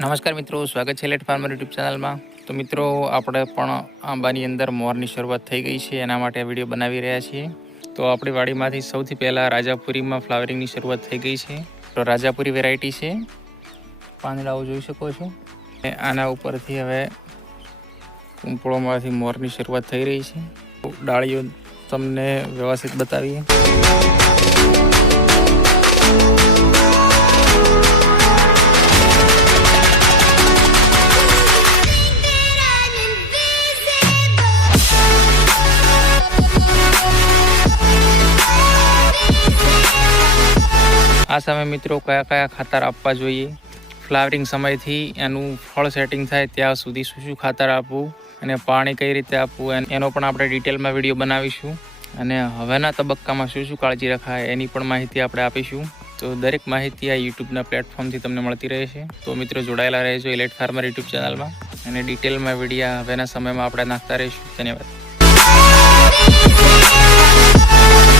નમસ્કાર મિત્રો, સ્વાગત છે લેટ ફાર્મર યુટ્યુબ ચેનલમાં તો મિત્રો, આપણે પણ આંબાની અંદર મોરની શરૂઆત થઈ ગઈ છે, એના માટે વીડિયો બનાવી રહ્યા છીએ. તો આપણી વાડીમાંથી સૌથી પહેલાં રાજાપુરીમાં ફ્લાવરિંગની શરૂઆત થઈ ગઈ છે. તો રાજાપુરી વેરાયટી છે. પાંદડાઓ જોઈ શકો છો. આના ઉપરથી હવે કૂંપળોમાંથી મોરની શરૂઆત થઈ રહી છે. ડાળીઓ તમને વ્યવસ્થિત બતાવીએ. આ સમય મિત્રો કયા કયા ખાતર આપવા જોઈએ? ફ્લાવરિંગ સમયથી એનું ફળ સેટિંગ થાય ત્યાં સુધી શું શું ખાતર આપવું અને પાણી કઈ રીતે આપવું એન- પણ આપણે ડિટેલમાં વીડિયો બનાવીશું. અને હવેના તબક્કામાં શું શું કાળજી રખાય એની પણ માહિતી આપણે આપીશું. તો દરેક માહિતી આ યુટ્યુબના પ્લેટફોર્મથી તમને મળતી રહેશે. તો મિત્રો જોડાયેલા રહેજો ઇલેટ ફાર્મર યુટ્યુબ ચેનલમાં. અને ડિટેલમાં વિડીયા હવેના સમયમાં આપણે નાખતા રહીશું. ધન્યવાદ.